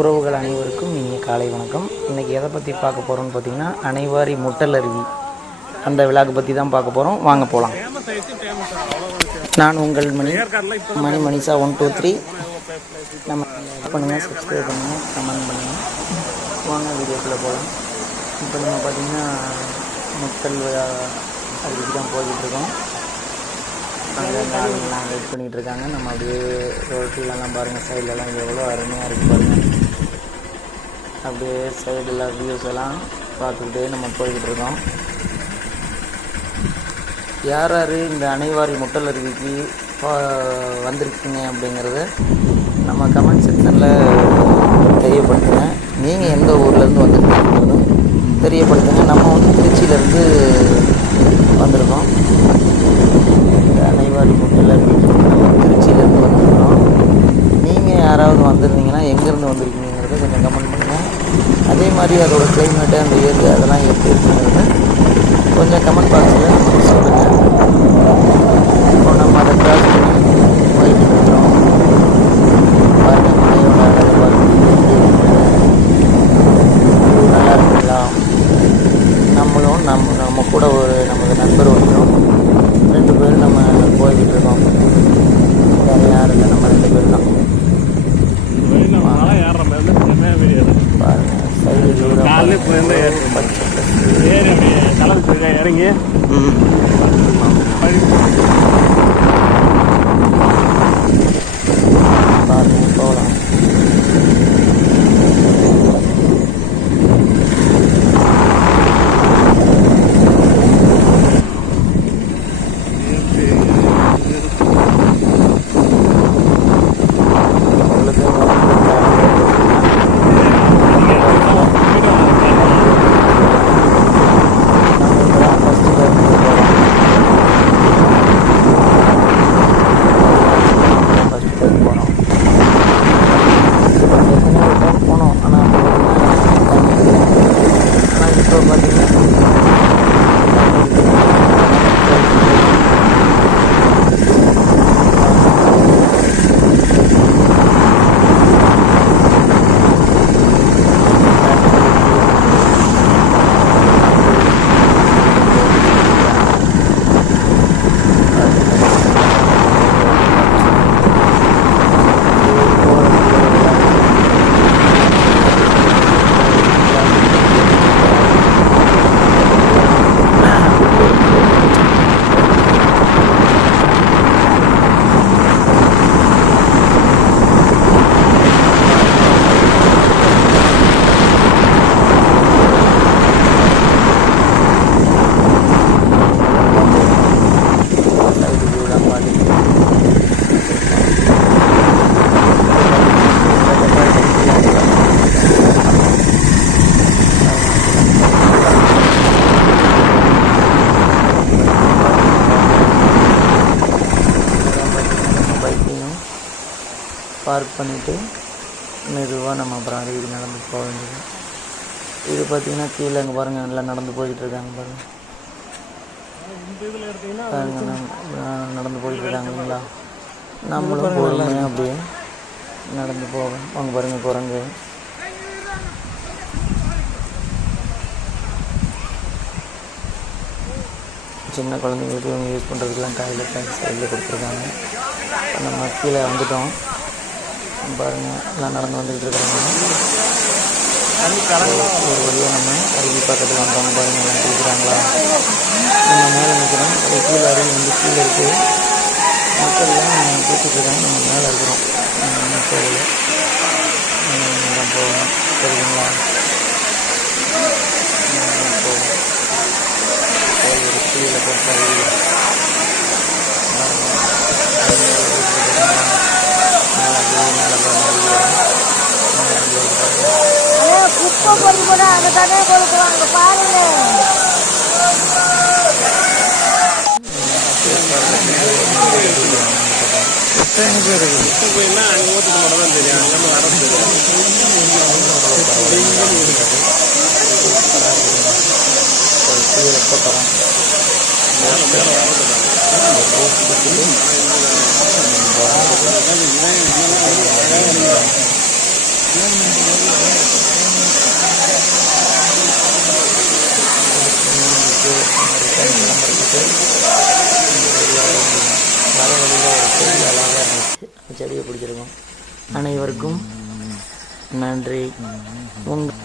உறவுகள் அனைவருக்கும் இனிய காலை வணக்கம். இன்றைக்கி எதை பற்றி பார்க்க போகிறோம்னு பார்த்தீங்கன்னா அனைவாரி முட்டல் அருவி அந்த விழாக்கு பற்றி தான் பார்க்க போகிறோம் வாங்க போகலாம் நான் உங்கள் Mani Mani Manisha one two three நம்ம பண்ணுங்கள் சப்ஸ்கிரைப் பண்ணுங்கள் கமெண்ட் பண்ணுங்கள் வாங்க வீடியோக்குள்ளே போகலாம் இப்போ நம்ம பார்த்திங்கன்னா முட்டல் விழா அருவிக்கு தான் போய்கிட்டு இருக்கோம். அங்கே அந்த வெயிட் பண்ணிகிட்டு இருக்காங்க நம்ம அப்படியே ரோட்டிலலாம் பாருங்கள் சைட்லலாம் எவ்வளோ அருமையாக இருக்குது பாருங்கள் அப்படியே சைடில் வியூஸ் எல்லாம் பார்த்துக்கிட்டே நம்ம போய்கிட்டு இருக்கோம் யார் யார் இந்த அனைவாரி முட்டல் அருவிக்கு வந்திருக்கீங்க அப்படிங்கிறத நம்ம கமெண்ட் செக்ஷனில் தெரியப்படுத்துங்க. நீங்கள் எந்த ஊர்லேருந்து வந்திருக்கீங்கிறதும் தெரியப்படுத்துங்க. நம்ம வந்து திருச்சியிலேருந்து வந்திருக்கோம். இந்த அனைவாரி நம்ம திருச்சியிலேருந்து வந்திருக்கிறோம். நீங்கள் யாராவது வந்திருந்தீங்கன்னா எங்கேருந்து வந்திருக்கீங்கிறத கொஞ்சம் கமெண்ட் பண்ணுங்கள் அதே மாதிரி அதோட கிளைமேட்டு அந்த ஏரியா அதெல்லாம் எப்படி இருக்குங்கிறத கொஞ்சம் கமெண்ட் பாக்ஸில் நமக்கு சொல்லுங்கள் இப்போ நம்ம அதை கிராஸ் பண்ணி போயிட்டு இருக்கிறோம். பாருங்கள் பாருங்கள் நல்லா இருக்குங்களா? நம்மளும் நம்ம நம்ம கூட ஒரு நமது நண்பர் ஒருத்தரும் ரெண்டு பேரும் போய்கிட்டு இருக்கோம். வேறு யாரும் இல்லை நம்ம ரெண்டு பேர் தான். வெளியில மலை ஏறுற மாதிரி இருந்து பார்க் பண்ணிவிட்டு மெதுவாக நம்ம அப்புறம் அருவிக்கு நடந்து போக வேண்டியது. இது பார்த்தீங்கன்னா கீழே அங்கே பாருங்கள் நல்லா நடந்து போய்கிட்டு இருக்காங்க பாருங்கள் நடந்து போயிட்டு இருக்காங்க இல்லைங்களா? நம்மளும் பொறுமையாக அப்படியே நடந்து போவோம் அவங்க பாருங்க குரங்கு. சின்ன குழந்தைங்களுக்கு இவங்க யூஸ் பண்ணுறதுக்கெலாம் டாய்லெட் சைடில் கொடுத்துருக்காங்க. இப்போ நம்ம கீழே வந்துட்டோம். பாருங்கள் எல்லாம் நடந்து வந்துக்கிட்டு இருக்காங்க ஒரு வழியாக நம்ம அருவி பக்கத்தில் வந்தவங்க பாருங்க எல்லாம் குளிக்கிறாங்களா? நம்ம மேலே நிற்கிறோம் கீழே அருவி வந்து கீழே இருக்குது மக்கள்லாம் குளிச்சுட்டு இருக்காங்க. நம்ம மேலே இருக்கிறோம். போகல. நம்ம போகணும். சரிங்களா நம்ம போகணும் போய் ஒரு கீழே போட்டு அருவியில் மேலே அப்படியே மேலே பாருங்க அருவி வரும். மேலே அப்படியே பாருங்க. அண்ணே, குப்பை கூட அதை தானே கொடுக்குறாங்க பாருங்க. போயின்னா அங்கே ஓட்டுக்கு மட்டும் தான் தெரியும் அங்கே வர தெரியும் ஒரு கீழே போட்டோம் வர வழியில் ஒரு செடி அழகாக இருந்துச்சு. அந்த செடியை பிடிச்சிருக்கோம். அனைவருக்கும் நன்றி. உங்கள்